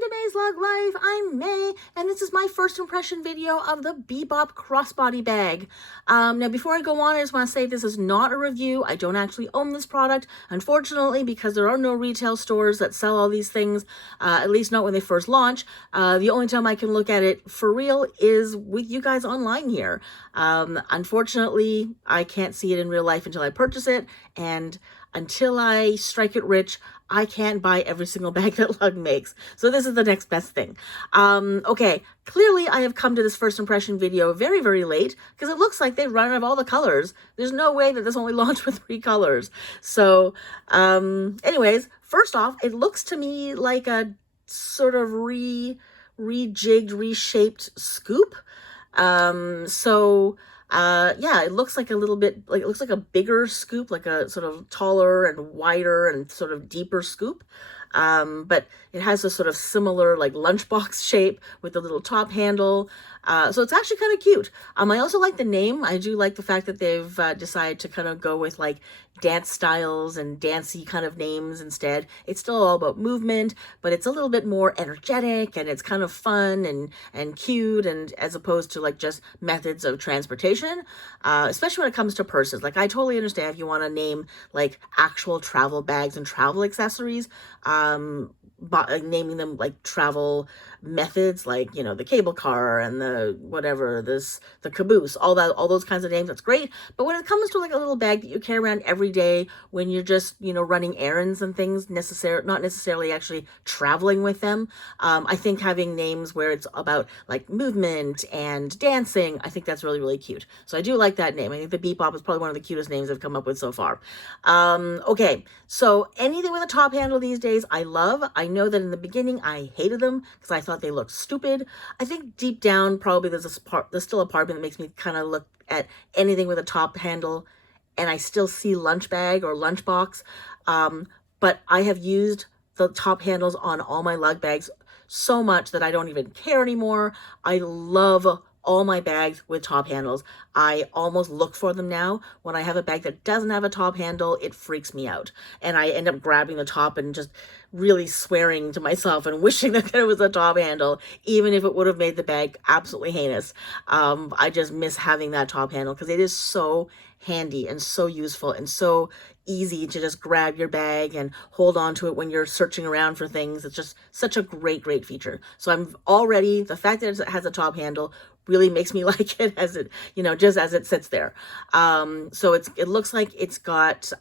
Welcome to May's Lug Life. I'm May, and this is my first impression video of the Bebop Crossbody Bag. Now, before I go on, I just want to say this is not a review. I don't actually own this product, unfortunately, because there are no retail stores that sell all these things, at least not when they first launch. The only time I can look at it for real is with you guys online here. Unfortunately, I can't see it in real life until I purchase it, and until I strike it rich, I can't buy every single bag that Lug makes. So this is the next best thing. Okay, clearly I have come to this first impression video very, very late because it looks like they've run out of all the colors. There's no way that this only launched with 3 colors. So anyways, first off, it looks to me like a sort of rejigged, reshaped scoop. Yeah, it looks like a little bit, like it looks like a bigger scoop, like a sort of taller and wider and sort of deeper scoop. But it has a sort of similar like lunchbox shape with the little top handle. So it's actually kind of cute. I also like the name. I do like the fact that they've decided to kind of go with like dance styles and dancey kind of names instead. It's still all about movement, but it's a little bit more energetic and it's kind of fun and cute, and as opposed to like just methods of transportation, especially when it comes to purses. Like I totally understand if you want to name like actual travel bags and travel accessories, but naming them like travel methods, like, you know, the cable car and the whatever, the caboose, all those kinds of names, that's great. But when it comes to like a little bag that you carry around every day when you're just, you know, running errands and things, not necessarily actually traveling with them, I think having names where it's about like movement and dancing, I think that's really, really cute. So I do like that name. I think the Bebop is probably one of the cutest names I've come up with so far. Okay, so anything with a top handle these days, I love. I know that in the beginning I hated them because I thought they looked stupid. I think deep down probably there's still a part of me that makes me kind of look at anything with a top handle and I still see lunch bag or lunchbox. But I have used the top handles on all my lug bags so much that I don't even care anymore. I love all my bags with top handles. I almost look for them now. When I have a bag that doesn't have a top handle, it freaks me out. And I end up grabbing the top and just really swearing to myself and wishing that there was a top handle, even if it would have made the bag absolutely heinous. I just miss having that top handle because it is so handy and so useful and so easy to just grab your bag and hold on to it when you're searching around for things. It's just such a great feature. So the fact that it has a top handle really makes me like it as it, you know, just as it sits there. So it looks like it's got,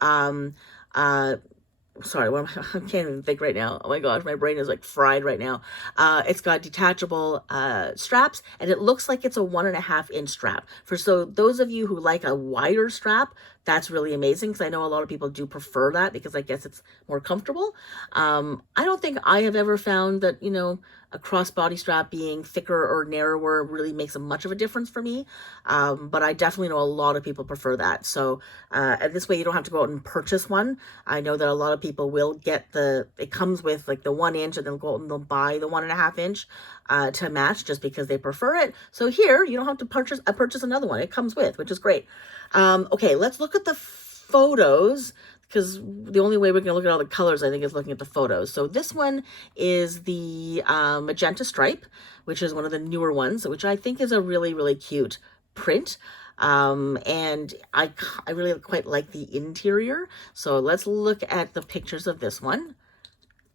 sorry, I can't even think right now. Oh my gosh, my brain is like fried right now. It's got detachable straps, and it looks like it's a 1.5-inch strap. So those of you who like a wider strap, that's really amazing, because I know a lot of people do prefer that because I guess it's more comfortable. I don't think I have ever found that, you know, a crossbody strap being thicker or narrower really makes much of a difference for me. But I definitely know a lot of people prefer that. So this way you don't have to go out and purchase one. I know that a lot of people will get it comes with like the 1 inch, and they'll go out and they'll buy the 1.5 inch to match just because they prefer it. So here you don't have to purchase another one. It comes with, which is great. Okay, let's look at the photos, because the only way we're going to look at all the colors, I think, is looking at the photos. So this one is the magenta stripe, which is one of the newer ones, which I think is a really, really cute print. And I really quite like the interior. So let's look at the pictures of this one.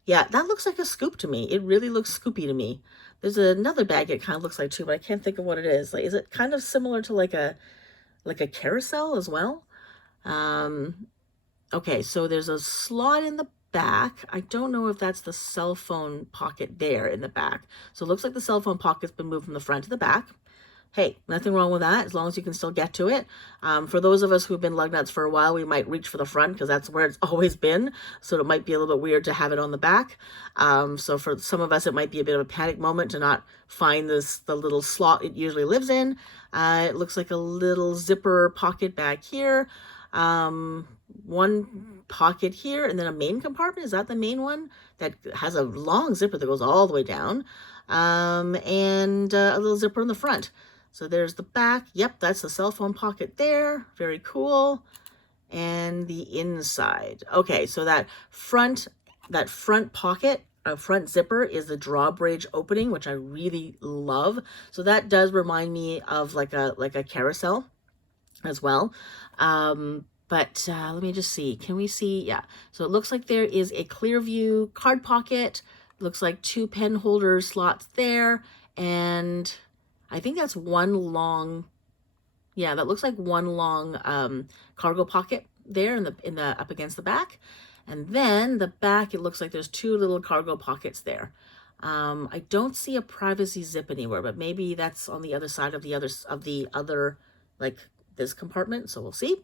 Yeah, that looks like a scoop to me. It really looks scoopy to me. There's another bag it kind of looks like too, but I can't think of what it is. Like, is it kind of similar to like a carousel as well? Okay, so there's a slot in the back. I don't know if that's the cell phone pocket there in the back. So it looks like the cell phone pocket's been moved from the front to the back. Hey, nothing wrong with that, as long as you can still get to it. For those of us who've been lug nuts for a while, we might reach for the front because that's where it's always been. So it might be a little bit weird to have it on the back. So for some of us, it might be a bit of a panic moment to not find the little slot it usually lives in. It looks like a little zipper pocket back here. One pocket here, and then a main compartment. Is that the main one? That has a long zipper that goes all the way down. And a little zipper in the front. So there's the back. Yep, that's the cell phone pocket there. Very cool. And the inside. Okay, so that front pocket front zipper is the drawbridge opening, which I really love. So that does remind me of like a carousel as well. But let me just see. Can we see? Yeah. So it looks like there is a clear view card pocket. Looks like 2 pen holder slots there. And I think that's one long, yeah, that looks like one long cargo pocket there in the up against the back. And then the back, it looks like there's 2 little cargo pockets there. I don't see a privacy zip anywhere, but maybe that's on the other side of the other like this compartment. So we'll see.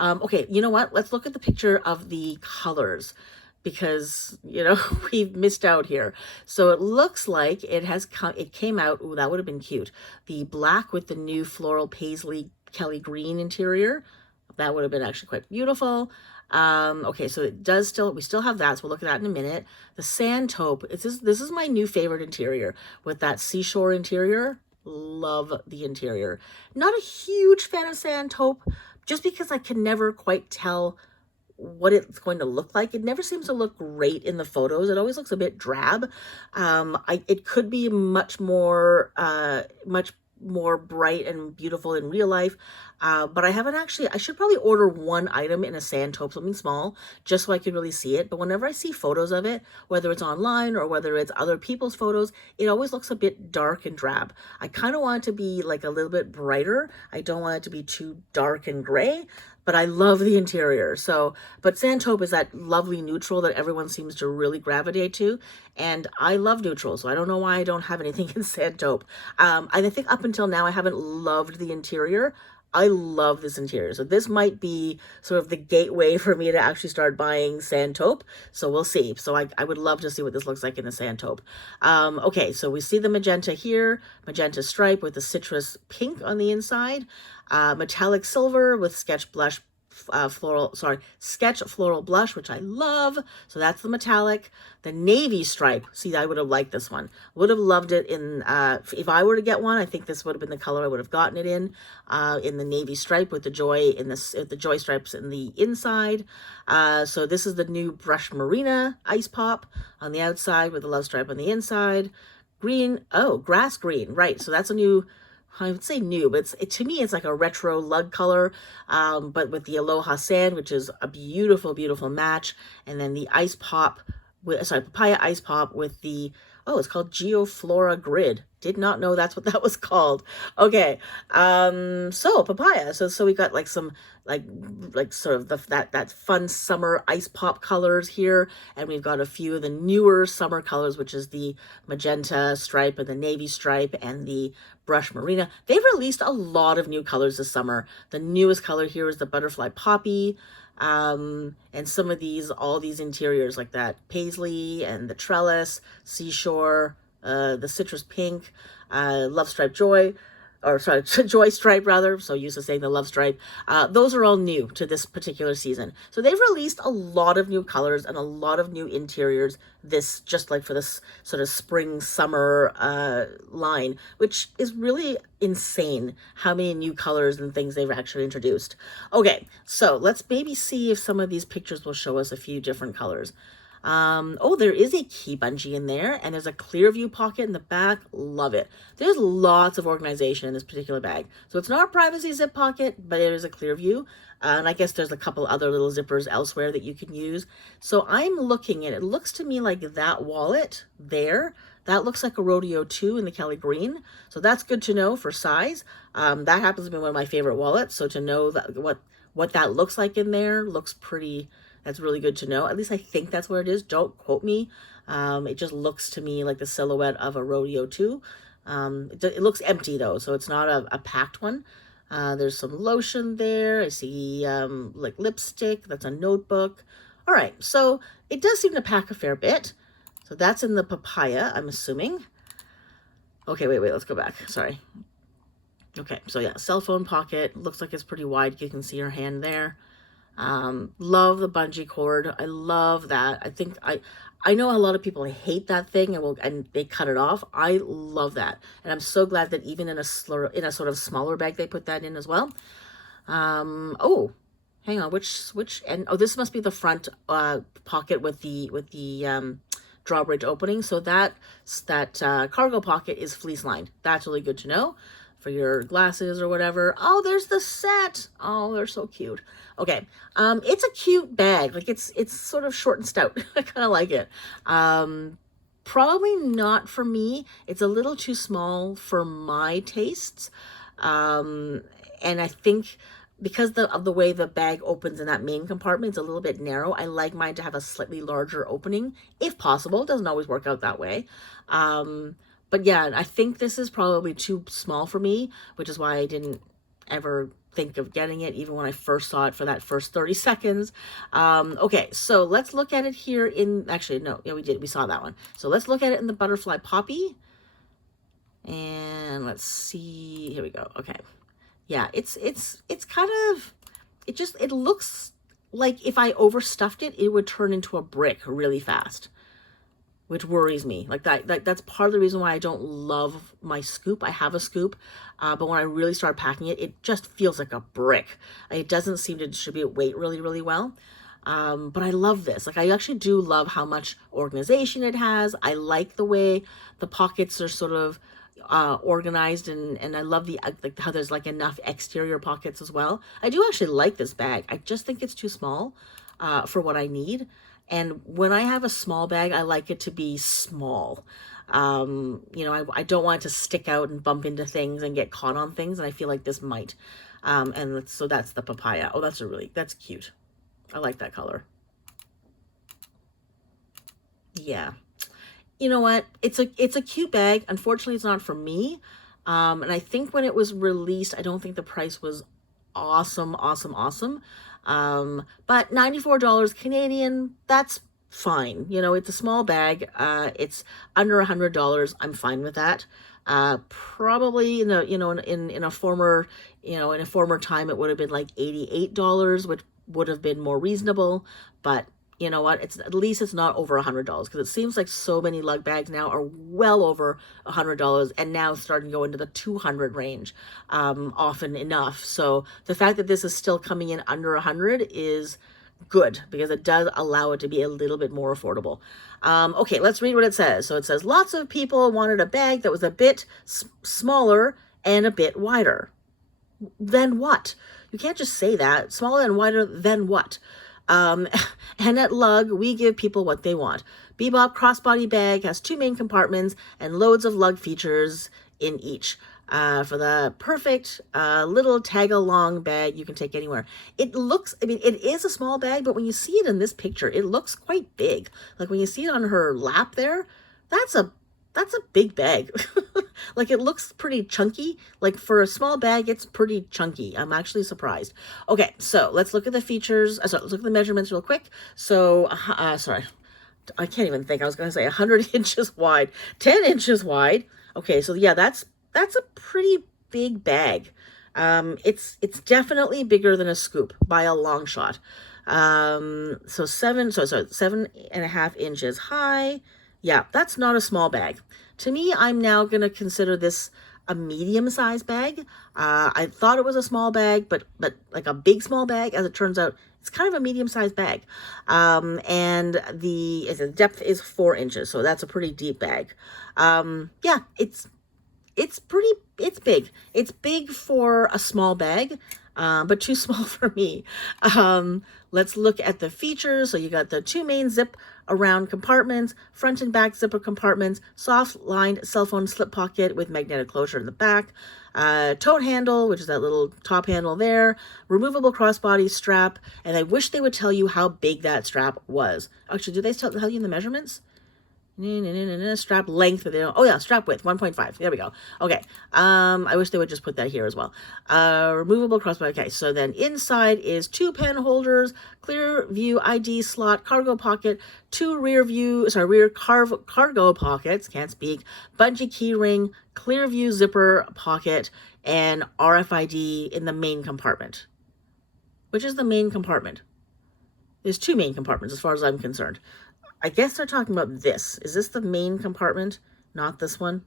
Okay, you know what? Let's look at the picture of the colors because, you know, we've missed out here. So it looks like it came out. Ooh, that would have been cute. The black with the new floral paisley Kelly green interior. That would have been actually quite beautiful. Okay, so we still have that, so we'll look at that in a minute. The sand taupe, this is my new favorite interior with that seashore interior. Love the interior. Not a huge fan of sand taupe, just because I can never quite tell what it's going to look like. It never seems to look great in the photos. It always looks a bit drab. It could be much more bright and beautiful in real life. But I haven't actually, I should probably order one item in a sand taupe, something small, just so I can really see it. But whenever I see photos of it, whether it's online or whether it's other people's photos, it always looks a bit dark and drab. I kind of want it to be like a little bit brighter. I don't want it to be too dark and gray, but I love the interior. So, but sand taupe is that lovely neutral that everyone seems to really gravitate to. And I love neutral, so I don't know why I don't have anything in sand taupe. I think up until now, I haven't loved the interior. I love this interior. So this might be sort of the gateway for me to actually start buying sand taupe. So we'll see. So I would love to see what this looks like in the sand taupe. Okay, so we see the magenta here, magenta stripe with the citrus pink on the inside, metallic silver with sketch floral blush, which I love. So that's the metallic. The navy stripe. See, I would have liked this one. Would have loved it in, if I were to get one, I think this would have been the color I would have gotten it in the navy stripe with the joy stripes in the inside. So this is the new Brush Marina Ice Pop on the outside with the love stripe on the inside. Green, oh, grass green, right. So that's a new, I would say new, but to me, it's like a retro lug color, but with the Aloha Sand, which is a beautiful, beautiful match. And then the Ice Pop, Papaya Ice Pop with the, oh, it's called Geoflora Grid. Did not know that's what that was called. Okay, so papaya. So we got like some like sort of that fun summer ice pop colors here, and we've got a few of the newer summer colors, which is the magenta stripe and the navy stripe and the Brush Marina. They've released a lot of new colors this summer. The newest color here is the Butterfly Poppy. And some of all these interiors like that paisley and the trellis, seashore, the citrus pink, love stripe joy, or sorry, joy stripe rather. So used to saying the love stripe. Those are all new to this particular season. So they've released a lot of new colors and a lot of new interiors just like for this sort of spring summer line, which is really insane how many new colors and things they've actually introduced. Okay, so let's maybe see if some of these pictures will show us a few different colors. Oh, there is a key bungee in there, and there's a clear view pocket in the back. Love it. There's lots of organization in this particular bag. So it's not a privacy zip pocket, but it is a clear view. And I guess there's a couple other little zippers elsewhere that you can use. So I'm looking at it. It looks to me like that wallet there, that looks like a Rodeo 2 in the Kelly Green. So that's good to know for size. That happens to be one of my favorite wallets. So to know that what that looks like in there looks pretty. That's really good to know. At least I think that's where it is. Don't quote me. It just looks to me like the silhouette of a Rodeo 2. It looks empty though, so it's not a packed one. There's some lotion there. I see like lipstick. That's a notebook. All right, so it does seem to pack a fair bit. So that's in the papaya, I'm assuming. Okay, wait, let's go back. Sorry. Okay, so yeah, cell phone pocket. Looks like it's pretty wide. You can see your hand there. Love the bungee cord. I love that. I think I know a lot of people hate that thing and they cut it off. I love that. And I'm so glad that even in a sort of smaller bag, they put that in as well. Oh, hang on, which, and oh, this must be the front, pocket with the drawbridge opening. So that cargo pocket is fleece lined. That's really good to know for your glasses or whatever. Oh, there's the set. Oh, they're so cute. Okay, it's a cute bag. Like it's sort of short and stout. I kind of like it. Probably not for me. It's a little too small for my tastes. And I think because of the way the bag opens in that main compartment, it's a little bit narrow. I like mine to have a slightly larger opening, if possible. It doesn't always work out that way. But yeah, I think this is probably too small for me, which is why I didn't ever think of getting it, even when I first saw it for that first 30 seconds. Okay, so let's look at it here in, actually, no, yeah, we saw that one. So let's look at it in the butterfly poppy. And let's see, here we go. Okay. Yeah, it's kind of, it looks like if I overstuffed it, it would turn into a brick really fast, which worries me. Like that's part of the reason why I don't love my scoop. I have a scoop, but when I really start packing it, it just feels like a brick. It doesn't seem to distribute weight really, really well. But I love this. Like I actually do love how much organization it has. I like the way the pockets are sort of organized, and I love the like how there's like enough exterior pockets as well. I do actually like this bag. I just think it's too small for what I need. And when I have a small bag, I like it to be small. You know, I don't want it to stick out and bump into things and get caught on things, and I feel like this might. And so that's the papaya. Oh, that's cute. I like that color. Yeah. You know what? It's a cute bag. Unfortunately, it's not for me. And I think when it was released, I don't think the price was awesome. But $94 Canadian, that's fine. You know, it's a small bag. It's under $100. I'm fine with that. Probably in a former time, it would have been like $88, which would have been more reasonable. But you know what? At least it's not over $100, because it seems like so many lug bags now are well over $100, and now starting to go into the 200 range, often enough. So the fact that this is still coming in under 100 is good, because it does allow it to be a little bit more affordable. Okay, let's read what it says. So it says lots of people wanted a bag that was a bit smaller and a bit wider. Then what? You can't just say that. Smaller and wider, then what? And at Lug, we give people what they want. Bebop Crossbody Bag has 2 main compartments and loads of lug features in each. For the perfect little tag-along bag you can take anywhere. It looks, I mean, it is a small bag, but when you see it in this picture, it looks quite big. Like when you see it on her lap there, that's a big bag. Like it looks pretty chunky. Like for a small bag, it's pretty chunky. I'm actually surprised. Okay, so let's look at the features. Let's look at the measurements real quick. So, sorry, I can't even think. I was going to say 100 inches wide, 10 inches wide. Okay, so yeah, that's a pretty big bag. It's definitely bigger than a scoop by a long shot. So 7.5 inches high. Yeah, that's not a small bag. To me, I'm now going to consider this a medium-sized bag. I thought it was a small bag, but like a big small bag. As it turns out, it's kind of a medium-sized bag. And the depth is 4 inches, so that's a pretty deep bag. Yeah, it's big. It's big for a small bag, but too small for me. Let's look at the features. So you got the 2 main zip around compartments, front and back zipper compartments, soft lined cell phone slip pocket with magnetic closure in the back, tote handle, which is that little top handle there, removable crossbody strap, and I wish they would tell you how big that strap was. Actually, do they tell you in the measurements? Strap length, but they don't. Oh yeah, strap width 1.5. There we go. Okay. I wish they would just put that here as well. Removable crossbody. Okay, so then inside is 2 pen holders, clear view ID slot, cargo pocket, 2 rear cargo pockets. Can't speak. Bungee key ring, clear view zipper pocket, and RFID in the main compartment. Which is the main compartment? There's 2 main compartments as far as I'm concerned. I guess they're talking about this. Is this the main compartment? Not this one?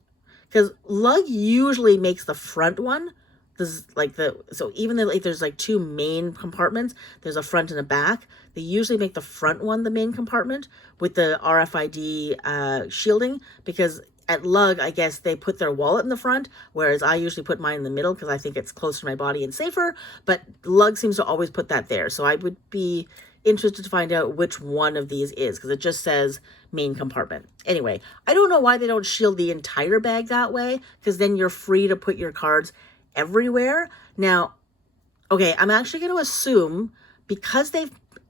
Because Lug usually makes the front one so even though like there's like two main compartments, there's a front and a back. They usually make the front one the main compartment with the RFID shielding, because at Lug, I guess they put their wallet in the front, whereas I usually put mine in the middle because I think it's closer to my body and safer. But Lug seems to always put that there. So I would be interested to find out which one of these is, because it just says main compartment. Anyway, I don't know why they don't shield the entire bag that way, because then you're free to put your cards everywhere. Now, okay, I'm actually going to assume because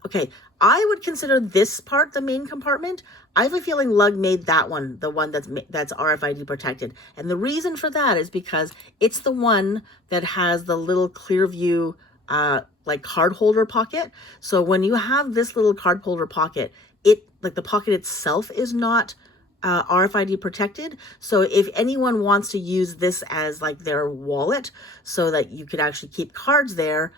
okay, I would consider this part the main compartment. I have a feeling Lug made that one the one that's RFID protected. And the reason for that is because it's the one that has the little clear view like card holder pocket. So when you have this little card holder pocket, like the pocket itself is not RFID protected. So if anyone wants to use this as like their wallet so that you could actually keep cards there,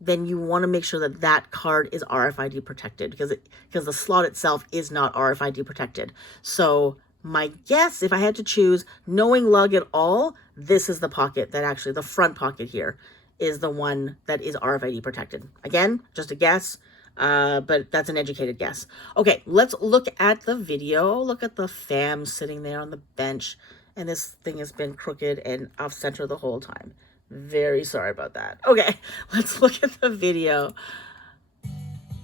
then you want to make sure that that card is RFID protected, because the slot itself is not RFID protected. So my guess, if I had to choose, knowing Lug at all, this is the pocket that actually, the front pocket here, is the one that is RFID protected. Again, just a guess, but that's an educated guess. Okay, let's look at the video. Look at the fam sitting there on the bench, and this thing has been crooked and off center the whole time. Very sorry about that. Okay, let's look at the video.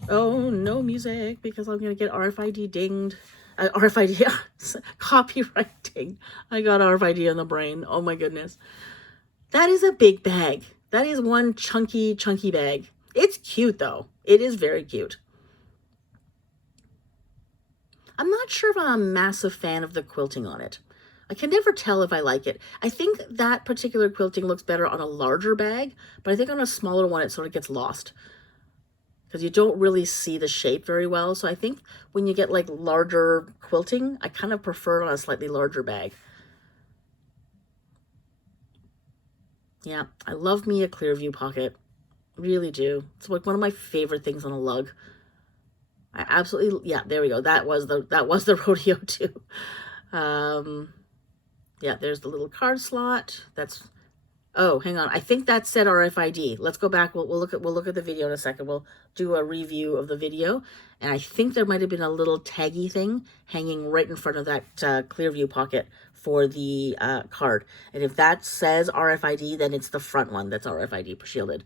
Oh, no music, because I'm going to get RFID dinged. RFID, copyright dinged. I got RFID on the brain. Oh my goodness. That is a big bag. That is one chunky bag. It's cute though. It is very cute. I'm not sure if I'm a massive fan of the quilting on it. I can never tell if I like it. I think that particular quilting looks better on a larger bag, but I think on a smaller one, it sort of gets lost because you don't really see the shape very well. So I think when you get like larger quilting, I kind of prefer it on a slightly larger bag. Yeah, I love me a clear view pocket. Really do. It's like one of my favorite things on a Lug. I absolutely, yeah, there we go. That was the rodeo too. Yeah, there's the little card slot. That's, oh, hang on. I think that said RFID. Let's go back. We'll look at the video in a second. We'll do a review of the video. And I think there might have been a little taggy thing hanging right in front of that clear view pocket for the card. And if that says RFID, then it's the front one that's RFID shielded.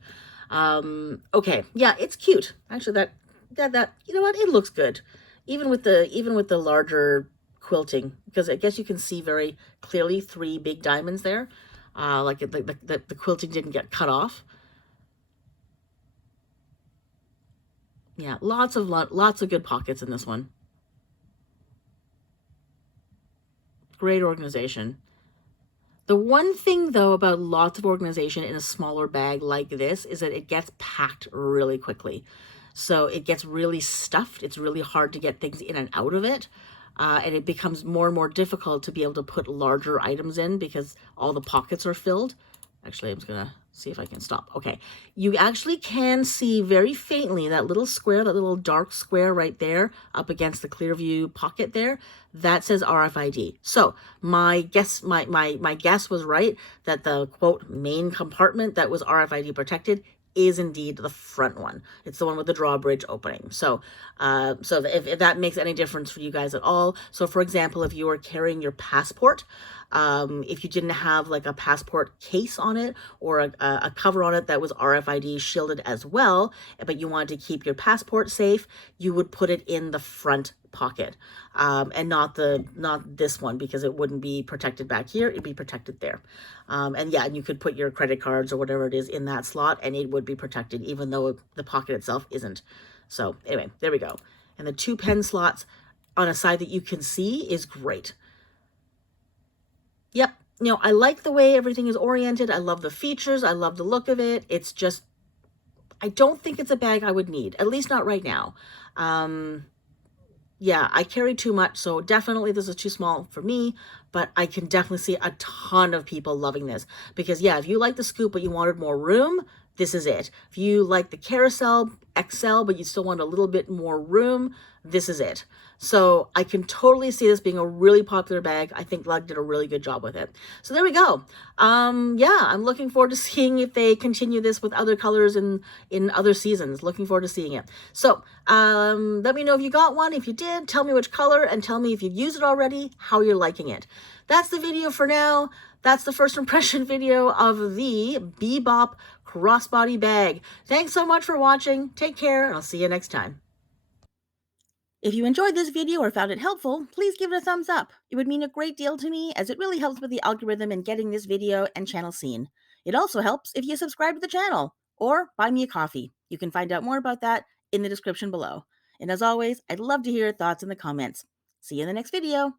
Okay, yeah, it's cute. Actually, that you know what? It looks good, even with the larger quilting, because I guess you can see very clearly 3 big diamonds there. Like the quilting didn't get cut off. Yeah, lots of good pockets in this one. Great organization. The one thing though about lots of organization in a smaller bag like this is that it gets packed really quickly. So it gets really stuffed. It's really hard to get things in and out of it. And it becomes more and more difficult to be able to put larger items in because all the pockets are filled. Actually, I'm just going to see if I can stop. Okay. You actually can see very faintly that little square, that little dark square right there up against the clear view pocket there. That says RFID. So my guess was right, that the quote main compartment that was RFID protected is indeed the front one. It's the one with the drawbridge opening. So if that makes any difference for you guys at all. So for example, if you were carrying your passport, if you didn't have like a passport case on it or a cover on it that was RFID shielded as well, but you wanted to keep your passport safe, you would put it in the front pocket, and not this one, because it wouldn't be protected back here. It'd be protected there. And yeah, and you could put your credit cards or whatever it is in that slot and it would be protected even though the pocket itself isn't. So anyway, there we go. And the 2 pen slots on a side that you can see is great. Yep. You know, I like the way everything is oriented. I love the features. I love the look of it. It's just, I don't think it's a bag I would need, at least not right now. Yeah, I carry too much, so definitely this is too small for me, but I can definitely see a ton of people loving this because, yeah, if you like the scoop but you wanted more room, this is it. If you like the carousel XL but you still want a little bit more room, this is it. So I can totally see this being a really popular bag. I think Lug did a really good job with it. So there we go. Yeah, I'm looking forward to seeing if they continue this with other colors in other seasons. Looking forward to seeing it. So let me know if you got one. If you did, tell me which color and tell me if you've used it already, how you're liking it. That's the video for now. That's the first impression video of the Bebop Crossbody Bag. Thanks so much for watching. Take care, and I'll see you next time. If you enjoyed this video or found it helpful, please give it a thumbs up. It would mean a great deal to me, as it really helps with the algorithm in getting this video and channel seen. It also helps if you subscribe to the channel or buy me a coffee. You can find out more about that in the description below. And as always, I'd love to hear your thoughts in the comments. See you in the next video.